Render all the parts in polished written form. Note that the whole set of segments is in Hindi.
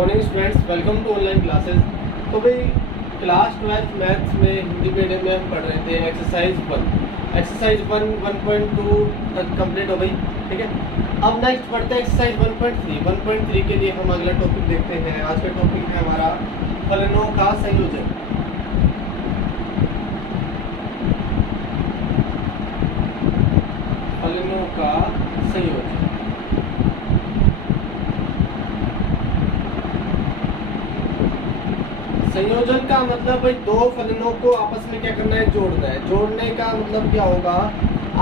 Morning students, welcome to online classes. तो भाई क्लास 12 मैथ्स में हिंदी मीडियम में हम पढ़ रहे थे एक्सरसाइज 1.2 तक कंप्लीट हो गई। ठीक है, अब नेक्स्ट पढ़ते हैं एक्सरसाइज 1.3 के लिए हम अगला टॉपिक देखते हैं। आज का टॉपिक है हमारा फलनों का संयोजन। फलनों का संयोजन। संयोजन का मतलब भाई दो फलनों को आपस में क्या करना है, जोड़ना है। जोड़ने का मतलब क्या होगा,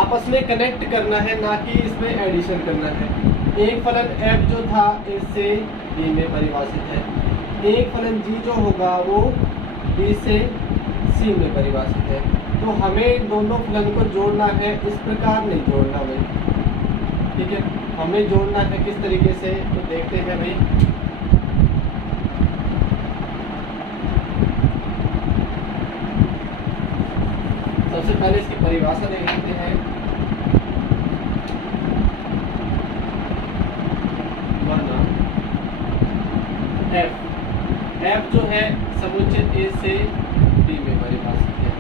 आपस में कनेक्ट करना है, ना कि इसमें एडिशन करना है। एक फलन f जो था a से b में परिभाषित है, एक फलन g जो होगा वो b से c में परिभाषित है। तो हमें दोनों फलन को जोड़ना है, इस प्रकार नहीं जोड़ना भाई। ठीक है, हमें जोड़ना है किस तरीके से, तो देखते हैं भाई। सबसे पहले इसकी परिभाषा देख लेते हैं। f जो है समुच्चय a से b में परिभाषित है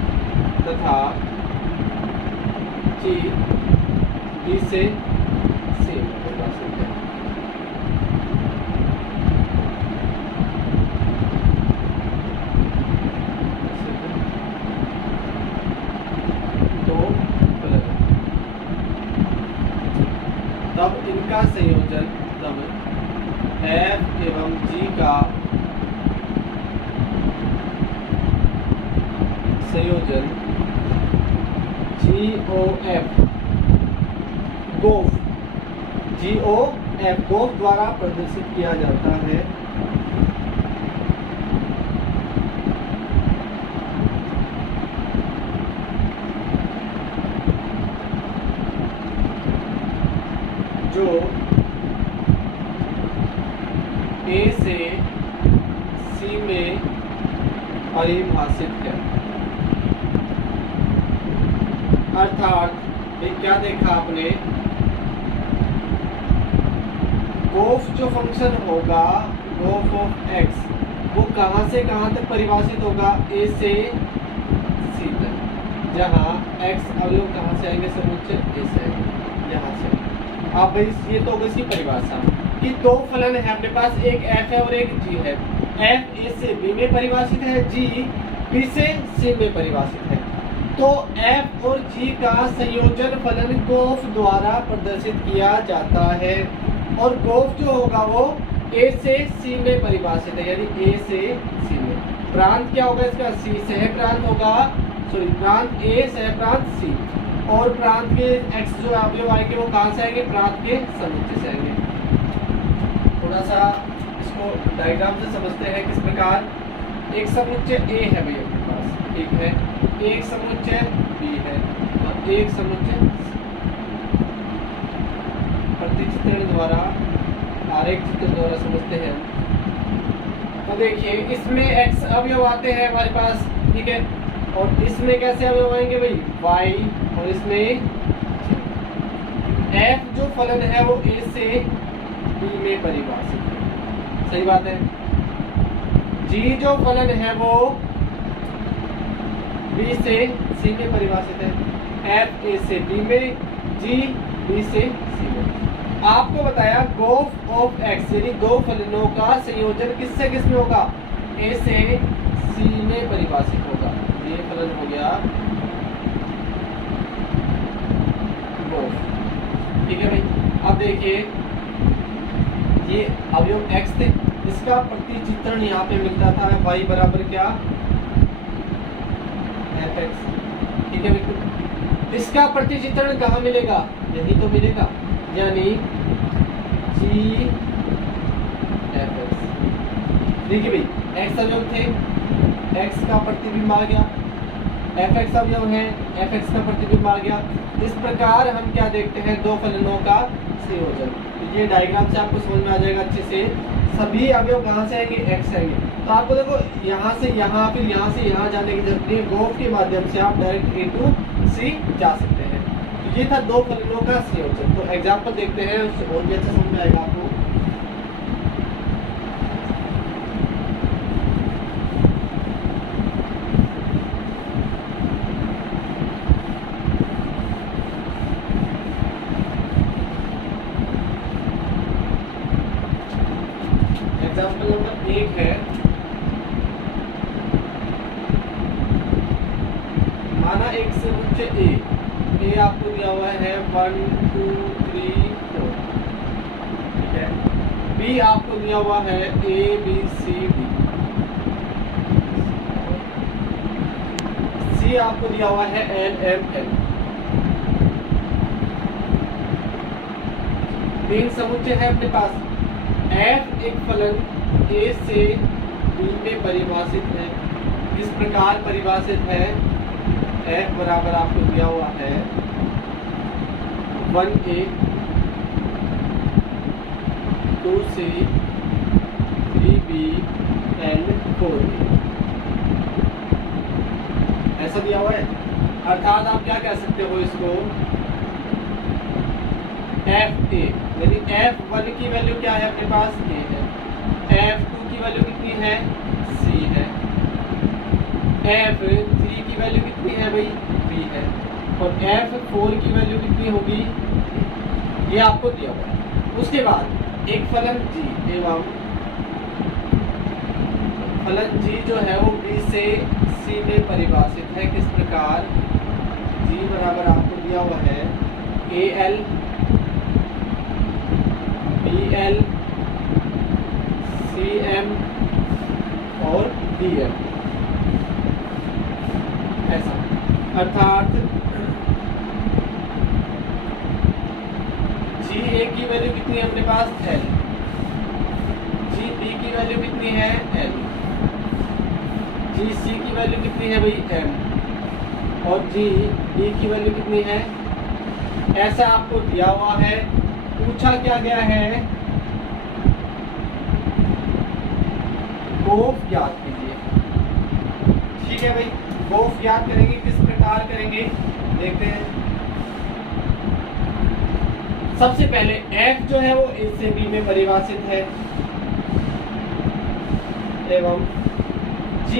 तथा g b से c में परिभाषित है। तब इनका संयोजन, तब f एवं g का संयोजन GOF द्वारा प्रदर्शित किया जाता है। जो A से C में परिभाषित है। अर्थात क्या देखा आपने, गोफ जो फंक्शन होगा, गोफ ऑफ x, वो कहां से कहां तक परिभाषित होगा, A से C तक, जहां x अवयव कहां से आएंगे, समुच्चय A से आएंगे, यहाँ से। अब भाई ये तो होगी इसकी परिभाषा कि दो फलन है अपने पास, एक f है और एक g है। f a से b में परिभाषित है, g b से c में परिभाषित है। तो f और g का संयोजन फलन गोफ द्वारा प्रदर्शित किया जाता है, और गोफ जो होगा वो a से c में परिभाषित है, यानी a से c में। प्रांत क्या होगा इसका, c सह प्रांत होगा, प्रांत a सह प्रांत c, और प्रांत के x जो अवयव आएंगे वो कहां से आएंगे, प्रांत के समुच्चय से आएंगे। थोड़ा सा इसको डायग्राम से समझते हैं किस प्रकार। एक समुच्चय A है भैया अपने पास, ठीक है, एक समुच्चय B है और एक समुच्चय प्रतिचित्रण द्वारा, आरेख चित्र द्वारा समझते हैं। तो देखिए इसमें x अवयव आते हैं हमारे पास, ठीक है, और इसमें कैसे अवयव आएंगे भाई, y, और इसमें f जो फलन है वो a से b में परिभाषित है। सही बात है। g जो फलन है वो b से c में परिभाषित है, f a से b में, g b से c में। आपको बताया गोफ ऑफ x, यानी दो फलनों का संयोजन किससे किस में होगा, a से c में परिभाषित होगा। ये फलन हो गया गोफ। ठीक है भाई, अब देखिए ये अवयव x थे, इसका प्रतिचित्रण यहाँ पे मिलता था y बराबर क्या, fx। ठीक है बिल्कुल, इसका प्रतिचित्रण कहाँ मिलेगा, यही तो मिलेगा, यानी g fx। देखिए भाई x अवयव थे, x का प्रतिबिंब आ गया, fx अवयव है, fx का प्रतिबिंब आ गया। इस प्रकार हम क्या देखते हैं, दो फलनों का संयोजन। ये डायग्राम से आपको समझ में आ जाएगा अच्छे से। सभी अवयव कहाँ से आएंगे, x आएंगे। तो आपको देखो यहाँ से यहाँ, फिर यहाँ से यहाँ जाने की जरूरत नहीं है, गोफ के माध्यम से आप डायरेक्ट A to C जा सकते हैं। तो ये था दो फलनों का संयोजन। तो एग्जाम्पल देखते हैं, उससे और भी अच्छा समझ में आएगा आपको। एक है, माना एक समुच्चय ए आपको दिया हुआ है 1 2 3 4, ठीक है। बी आपको दिया हुआ है ए बी सी डी, सी आपको दिया हुआ है एल एम एन। तीन समुच्चय है अपने पास। एफ एक फलन ए से बी में परिभाषित है। किस प्रकार परिभाषित है? एफ बराबर आपको दिया हुआ है 1a 2c 3b and 4a, ऐसा दिया हुआ है। अर्थात आप क्या कह सकते हो इसको, एफ ए, यानी F1 की वैल्यू क्या है अपने पास? A है। F2 की वैल्यू कितनी है? C है। F3 की वैल्यू कितनी है भाई? B है। और F4 की वैल्यू कितनी होगी? ये आपको दिया हुआ है। उसके बाद एक फलन G एवं फलन G जो है वो B से C में परिभाषित है। किस प्रकार? G बराबर आपको दिया हुआ है AL BL CM और DM, ऐसा। अर्थात GA की वैल्यू कितनी है अपने पास? L, GB की वैल्यू कितनी है? L, GC की वैल्यू कितनी है भाई? M, और GD की वैल्यू कितनी है? ऐसा आपको दिया हुआ है। पूछा क्या गया है? गोफ याद कीजिए, ठीक है भाई। गोफ याद करेंगे, किस प्रकार करेंगे देखते हैं। सबसे पहले F जो है वो A से B में परिभाषित है एवं G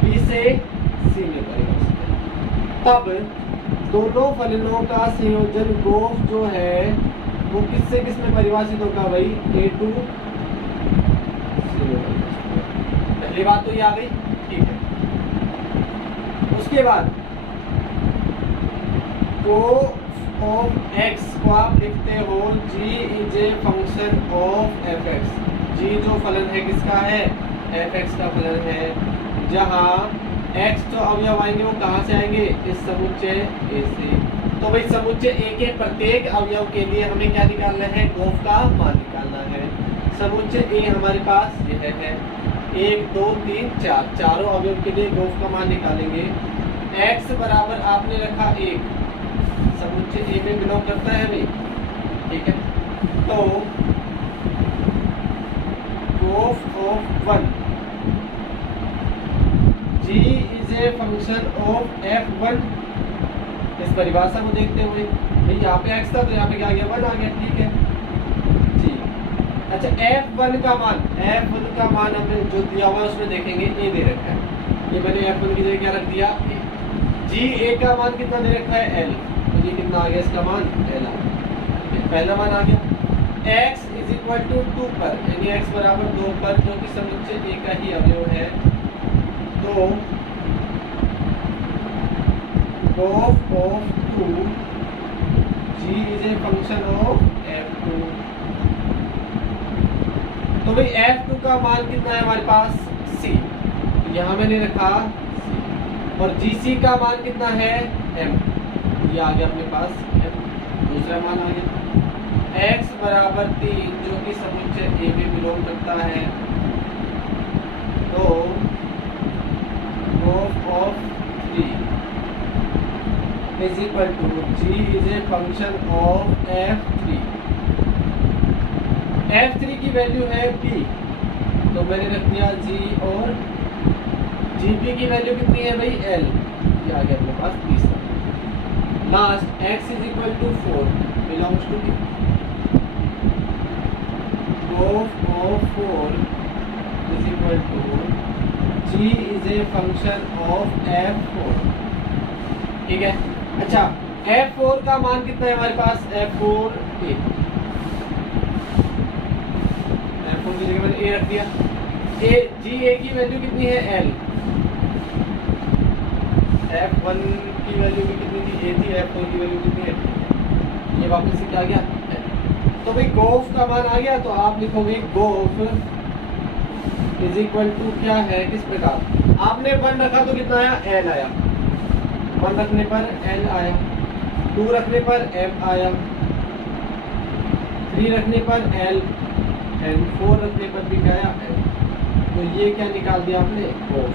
B से C में परिभाषित है। तब दोनों फलनों का संयोजन गोफ जो है वो किससे किस में परिभाषित होगा भाई? A2 पहली बात तो ये आ गई, ठीक है। उसके बाद गोफ ऑफ x को आप लिखते हो G is a function of fx। G जो फलन है किसका है? fx का फलन है, जहां x जो अवयव आएंगे वो कहाँ से आएंगे? इस समुच्चय A से। तो भाई समुच्चय A के प्रत्येक अवयव के लिए हमें क्या निकालना है? गोफ का मान निकालना है। समुच्चय A हमारे पास यह है 1 2 3 4, चारों अवयव के लिए गोफ का मान निकालेंगे। x बराबर आपने रखा 1, समुच्चय A में बिलोंग करता है भाई, ठीक है। तो g o f of 1 G is a function of F1। इस परिभाषा को देखते हुए भाई यहाँ पे x था तो यहाँ पे क्या आ गया? 1 आ गया, ठीक है जी। अच्छा F1 का मान हमने जो दिया हुआ है उसमें देखेंगे A दे रखा है। ये मैंने F1 की जगह क्या रख दिया? A। G A का मान कितना दे रखा है? L, तो ये कितना आ गया इसका मान? L आ गया, पहला मान आ गया। x इज इक्वल टू 2 पर, यानी x बराबर 2 पर, जो कि समुच्चय A का ही अवयव है। तो g o f of 2 G is a function of F2। तो भाई F2 का मान कितना है हमारे पास? C, यहाँ मैंने रखा C। और GC का मान कितना है? M, ये आ गया अपने पास M, दूसरा मान आ गया। x बराबर 3 जो कि समुच्चय A में बिलोंग करता है। तो g o f of 3 is equal to G is a function of F3। F3 की वैल्यू है B, तो मैंने रख दिया G, और GP की वैल्यू कितनी है भाई? L, ये आ गया अपने पास तीसरा। Last x is equal to 4 belongs to B। G o f of 4 is equal to G is a function of F4, ठीक है। अच्छा F4 का मान कितना है हमारे पास? F4 f1 की जगह मैंने a रख दिया। a की वैल्यू कितनी है l, f1 की वैल्यू भी कितनी थी a थी, f4 की वैल्यू कितनी है, ये वापस से क्या गया तो भाई गोफ का मान आ गया। तो आप लिखोगे गोफ इज इक्वल टू क्या है, किस प्रकार आपने 1 रखा तो कितना आया l आया, 1 रखने पर l आया, 2 रखने पर m आया, 3 रखने पर l एंड 4 रखने पर भी क्या आया l। तो ये क्या निकाल दिया आपने गोफ।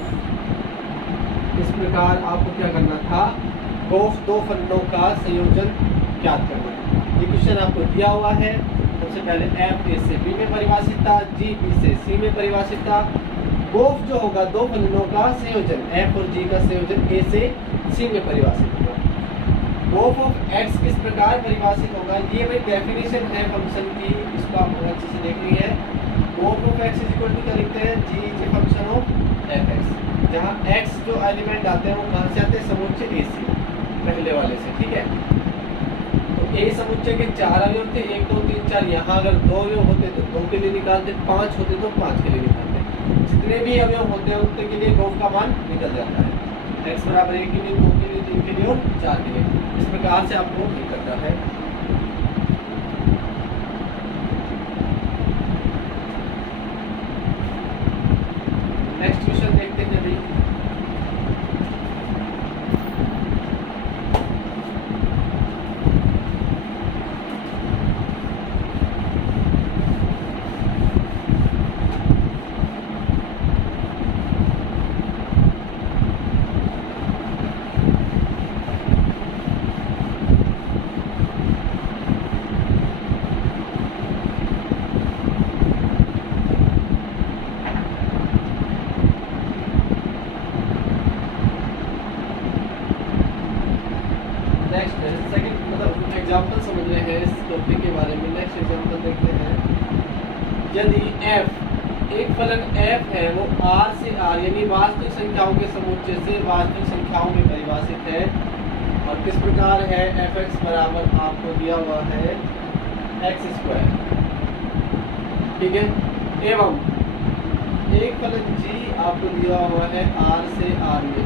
इस प्रकार आपको क्या करना था, गोफ दो फंडों का संयोजन ज्ञात करना है। ये क्वेश्चन आपको दिया हुआ है। सबसे पहले f a से b में परिभाषित था, g b से c में परिभाषित था। गोफ जो होगा दो फंडों का संयोजन, f और g का संयोजन a से c में परिभाषित होगा। गोफ ऑफ x किस प्रकार परिभाषित होगा, ये भाई डेफिनेशन है फंक्शन की, इसको आपको अच्छे से देखनी है। G o f of x is equal to क्या लिखते हैं, g is a function of fx, जहाँ x जो एलिमेंट आते हैं वो कहाँ से आते हैं, समुच्चय a से, पहले वाले से, ठीक है। तो a समुच्चय के 4 अवयव थे, 1 2 3 4, यहाँ अगर 2 अवयव होते तो 2 के लिए निकालते, 5 होते तो 5 के लिए निकालते। जितने भी अवयव होते हैं उतने के लिए गोफ का मान निकल जाता है, x बराबर 1 के लिए, 2 के लिए, 3 के लिए और 4 के लिए। इस प्रकार से आपको निकलता है। नेक्स्ट क्वेश्चन देखते हैं अभी। एग्जाम्पल समझ रहे हैं इस टॉपिक के बारे में। नेक्स्ट एग्जाम्पल देखते हैं। यदि f एक फलन f है वो r से r यानी वास्तविक संख्याओं के समुच्चय से वास्तविक संख्याओं में परिभाषित है, और किस प्रकार है, fx बराबर आपको दिया हुआ है x², ठीक है। एवं एक फलन g आपको दिया हुआ है r से r में,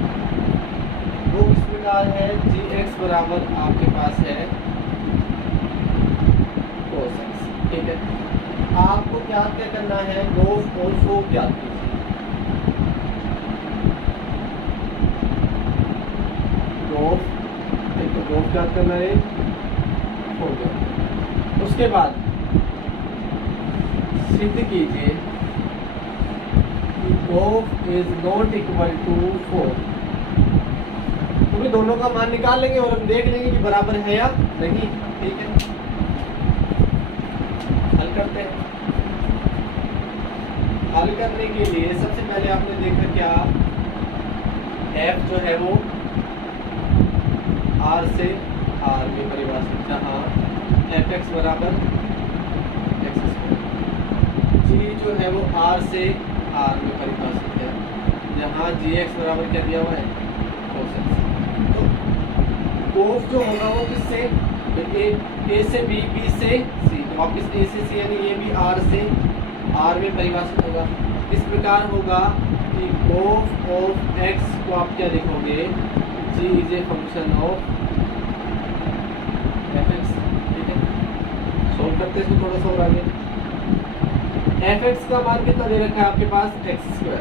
वो किस प्रकार है, gx बराबर आपके पास है cos x, ठीक है। आपको क्या करना है, गोफ और फोक ज्ञात कीजिए। गोफ, एक तो गोफ ज्ञात करना है, फोक ज्ञात। उसके बाद सिद्ध कीजिए कि गोफ इज नॉट इक्वल टू 4। तो भी दोनों का मान निकाल लेंगे और हम देख लेंगे कि बराबर है या नहीं, ठीक है। हल करते हैं। हल करने के लिए सबसे पहले आपने देखा क्या, f जो है वो r से r में परिभाषित, जहाँ fx बराबर x²। g जो है वो r से r में परिभाषित है, जहाँ gx बराबर क्या दिया हुआ है, cos x। तो गोफ जो होगा वो किससे, a से b, b से c, तो वापस a से c यानी ये भी r से r में परिभाषित होगा। इस प्रकार होगा कि गोफ ऑफ x को आप क्या लिखोगे, g is a function of fx, ठीक है। सोल्व करते हैं इसको थोड़ा सा और आगे। fx का मान कितना दे रखा है आपके पास, x²।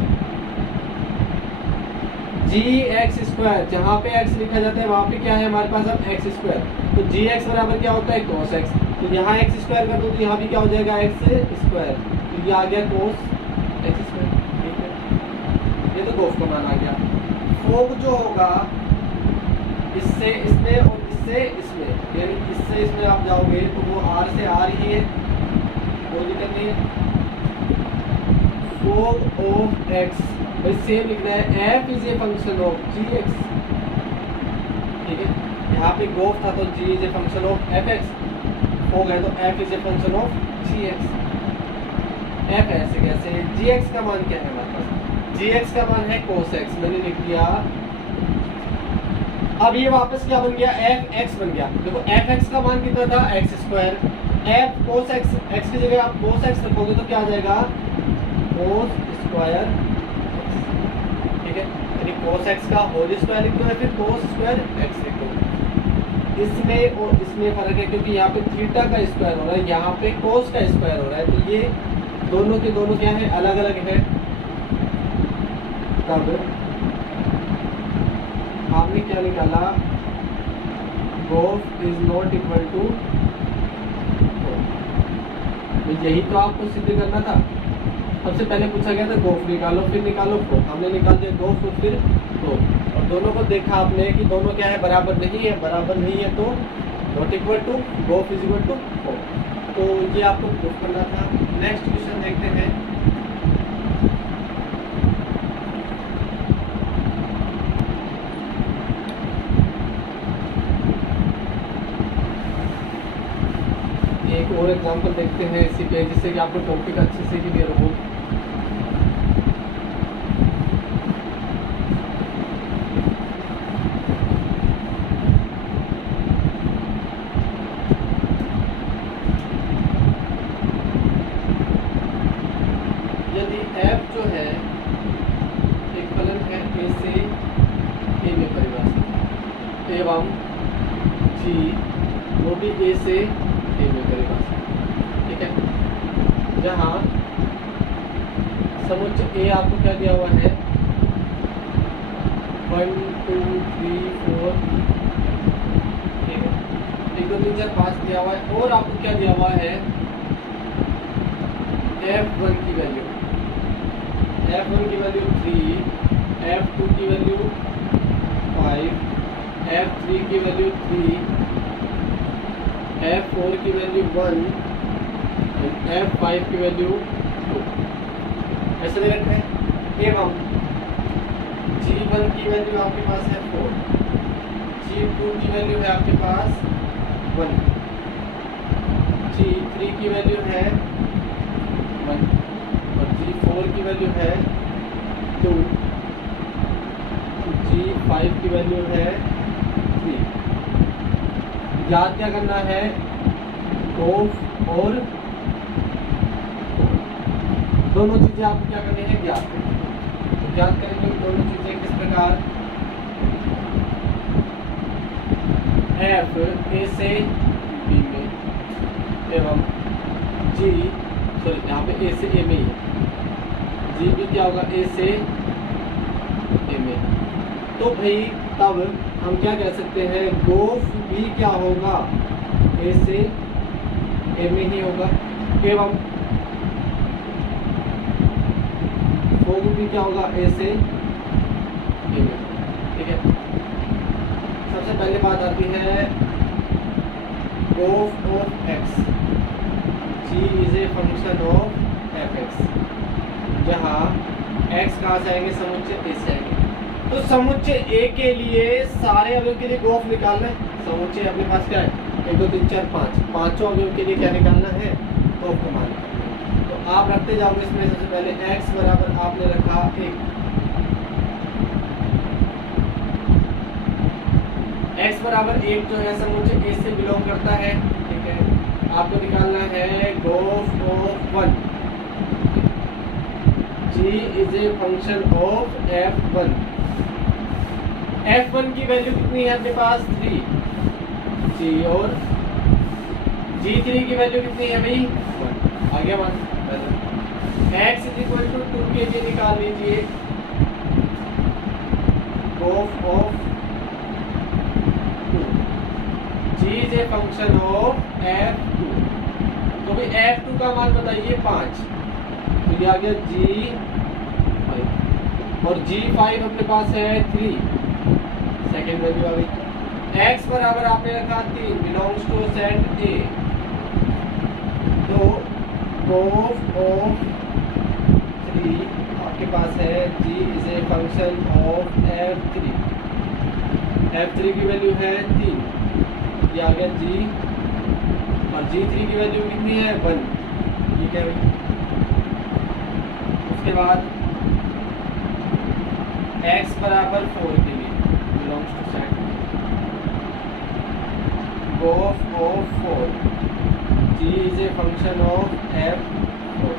gx², जहाँ पे x लिखा जाता है वहाँ पे क्या है हमारे पास अब x²। तो gx बराबर क्या होता है, cos x। तो यहाँ x² कर दो तो यहाँ भी क्या हो जाएगा, x²। तो ये आ गया cos x², ठीक है। ये तो गोफ का मान आ गया। फोक जो होगा इससे इसमें और इससे इसमें, यानी इससे इसमें आप जाओगे तो वो r से r ही है, कोई दिक्कत नहीं है। फोक ऑफ x भाई सेम लिखना है, f is a function of gx, ठीक है। यहाँ पे गोफ था तो g is a function of fx, हो गया तो f is a function of gx। f ऐसे कैसे, gx का मान क्या है हमारे पास, gx का मान है cos x, मैंने लिख दिया। अब ये वापस क्या बन गया, fx बन गया। देखो fx का मान कितना था, x², F cos x, x की जगह आप कोस एक्स रखोगे तो क्या आ जाएगा कोस स्क्वायर, ठीक है, यानी कोस एक्स का होल स्क्वायर लिख दो या फिर कोस स्क्वायर एक्स लिख दो। इसमें और इसमें फर्क है क्योंकि यहाँ पे थीटा का स्क्वायर हो रहा है, यहाँ पे कोस का स्क्वायर हो रहा है, तो ये दोनों के दोनों क्या है अलग अलग है। तब आपने क्या निकाला गोफ इज नॉट इक्वल टू, यही तो आपको सिद्ध करना था। सबसे पहले पूछा गया था गोफ निकालो फिर निकालो फ्लो, हमने निकाल दिया गोफ और फिर फ्लो, और दोनों को देखा आपने कि दोनों क्या है बराबर नहीं है, बराबर नहीं है तो नॉट इक्वल टू गोफ इज इक्वल टू फ्लो, तो ये आपको प्रूफ करना था। नेक्स्ट क्वेश्चन देखते हैं। एक और एग्जांपल देखते हैं इसी पे, जिससे कि आपको टॉपिक अच्छे से क्लियर हो। यदि f जो है एक फलन है a से a में परिभाषित एवं g वो भी a से a में परिभाषित, ठीक है, जहाँ समुच्चय a आपको क्या दिया हुआ है 1 2 3 4, ठीक है, 1 2 3 4 5 दिया हुआ है, और आपको क्या दिया हुआ है f1 की वैल्यू, f1 की वैल्यू 3, f2 की वैल्यू 5, f3 की वैल्यू 3, f4 की वैल्यू 1, f5 की वैल्यू 2, ऐसे दे रखा है। एवं g1 की वैल्यू आपके पास है 4, g2 की वैल्यू है आपके पास 1, g3 की वैल्यू है 1 और g4 की वैल्यू है 2, g5 की वैल्यू है 3। याद क्या करना है गोफ और दोनों चीजें आपको क्या करनी है ज्ञात करनी है। तो ज्ञात करेंगे दोनों चीजें किस प्रकार, f a से b में एवं g, सॉरी यहाँ पे a से a में ही है, g भी क्या होगा a से a में, तो भाई तब हम क्या कह सकते हैं गोफ भी क्या होगा a से a में ही होगा, एवं गोफ भी क्या होगा a से a में, ठीक है। सबसे पहले बात आती है g o f of x, g is a function of fx, जहाँ x कहाँ से आएंगे समुच्चय a से आएंगे, तो समुच्चय A के लिए सारे अवयव के लिए गोफ निकालना है। समुच्चय अपने पास क्या है 1 2 3 4 5, पांचों अवयव के लिए क्या निकालना है गोफ का मान। तो आप रखते जाओगे इसमें सबसे पहले x बराबर आपने रखा 1, x बराबर 1 जो है समुच्चय A से बिलोंग करता है, ठीक है। आपको निकालना है g o f of 1, g is a function of f1, f1 की वैल्यू कितनी है आपके पास 3, g और g3 की वैल्यू कितनी है भाई 1, आ गया मान। x इज इक्वल टू 2 के लिए निकाल लीजिए गोफ of 2, g is a function of f2, तो भाई f2 का मान बताइए 5, तो ये आ गया g5, और g5 अपने पास है 3, सेकेंड वैल्यू आ गई। x बराबर आपने रखा 3, बिलोंग्स टू सेट A, तो गोफ ऑफ 3 आपके पास है g is a function of f3, f3 की वैल्यू है 3, ये आ गया g, और g3 की वैल्यू कितनी है 1, ठीक है भाई। उसके बाद x बराबर 4 के लिए बिलोंग्स टू सेट गोफ of 4, g is a function of f4।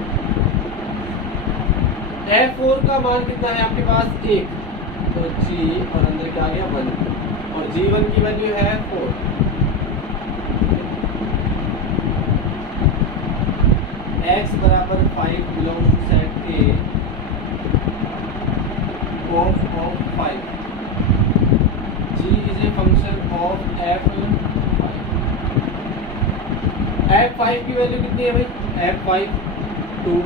f4 का मान कितना है आपके पास 1, तो g और अंदर क्या आ गया 1, और g1 की वैल्यू है 4। x बराबर 5 belongs to set A of 5। g is a function of f5। f5 की वैल्यू कितनी है भाई, f5 2,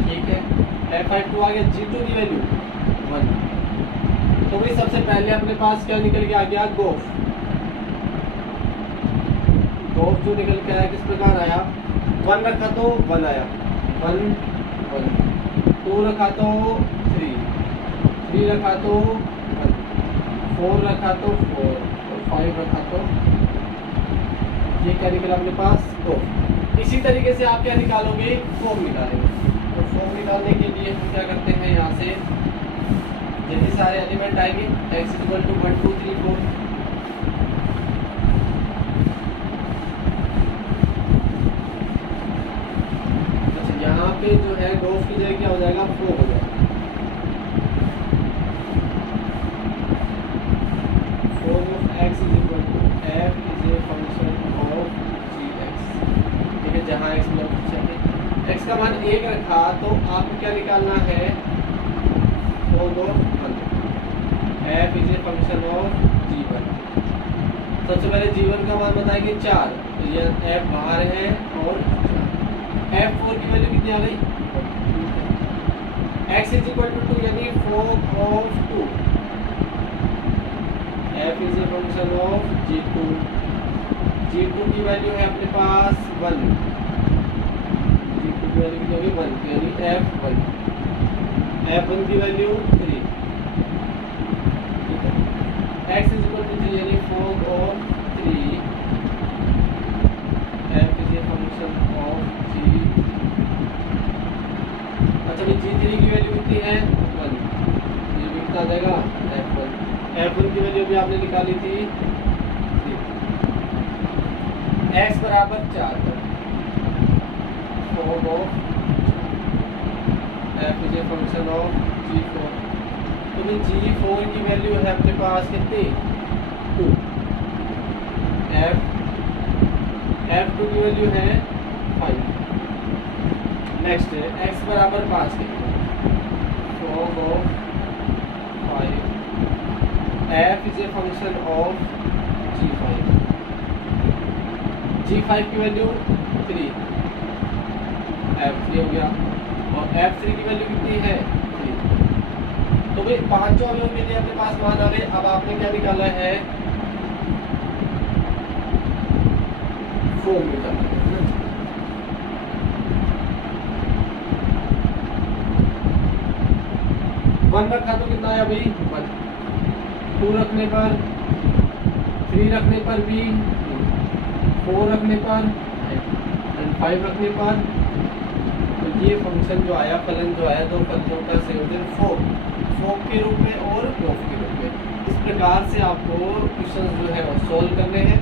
ठीक है। f5 2 आ गया, g2 की वैल्यू 1। तो भाई सबसे पहले अपने पास क्या निकल के आ गया, गोफ। गोफ जो निकल के आया किस प्रकार आया, 1 रखा तो 1 आया, 1 1, 2 रखा तो 3, 3 रखा तो 1, 4 रखा तो 4, और 5 रखा तो, ये क्या निकला अपने पास, गोफ। इसी तरीके से आप क्या निकालोगे, फॉर्म निकालेंगे। तो फॉर्म निकालने के लिए हम क्या करते हैं, यहाँ से जितने सारे एलिमेंट आएंगे x = 1 2 3 4, अच्छा यहाँ पे जो है गोफ की जगह क्या हो जाएगा, 4 हो जाएगा। 4 of x = f is a function of gx, ठीक है। जहाँ x मतलब x का मान 1 रखा तो आपको क्या निकालना है, 4 of 1, f is a function of g1। सबसे पहले g1 का मान बताएंगे 4, तो ये f बाहर है, और f4 की वैल्यू कितनी आ गई, x = 2 यानी 4 of 2, f is a function of g2। g2 की वैल्यू है अपने पास 1, g2 की वैल्यू कितनी होगी 1, यानी f1, f1 की वैल्यू 3, ठीक है। x = 3 यानी 4 of 3, f is a function of g। अच्छा भाई g3 की वैल्यू कितनी है 1, ये भी कितना आ जाएगा f1। f1 की वैल्यू भी आपने निकाली थी 3। x बराबर 4 पर 4 of f is a function of g4। तो भाई g4 की वैल्यू है अपने पास कितनी 2, f2 की वैल्यू है 5। नेक्स्ट है x बराबर 5 के 4 of 5, f is a function of g5। g5 की वैल्यू 3, f3 हो गया, और f3 की वैल्यू कितनी है 3। तो भाई पांचों अवयवों के लिए अपने पास मान आ गए। अब आपने क्या निकाला है, फॉर्म निकालना है। 1 रखा तो कितना आया भाई 1, 2 रखने पर, 3 रखने पर भी, 4 रखने पर, 5 रखने पर, तो ये फंक्शन जो आया, फलन जो आया, दो फलनों का संयोजन फोक के रूप में और गोफ के रूप में। इस प्रकार से आपको क्वेश्चन जो है वो सॉल्व करने हैं।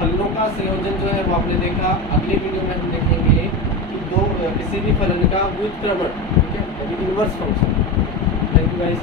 फलनों का संयोजन जो है वो आपने देखा। अगले वीडियो में हम देखेंगे कि किसी भी फलन का व्युत्क्रमण, ठीक है, inverse function. Thank you guys.